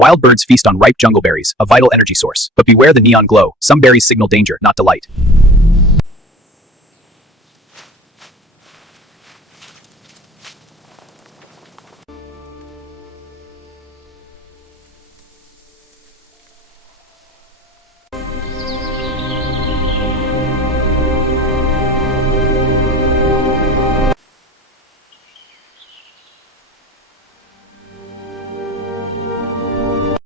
Wild birds feast on ripe jungle berries, a vital energy source. But beware the neon glow. Some berries signal danger, not delight.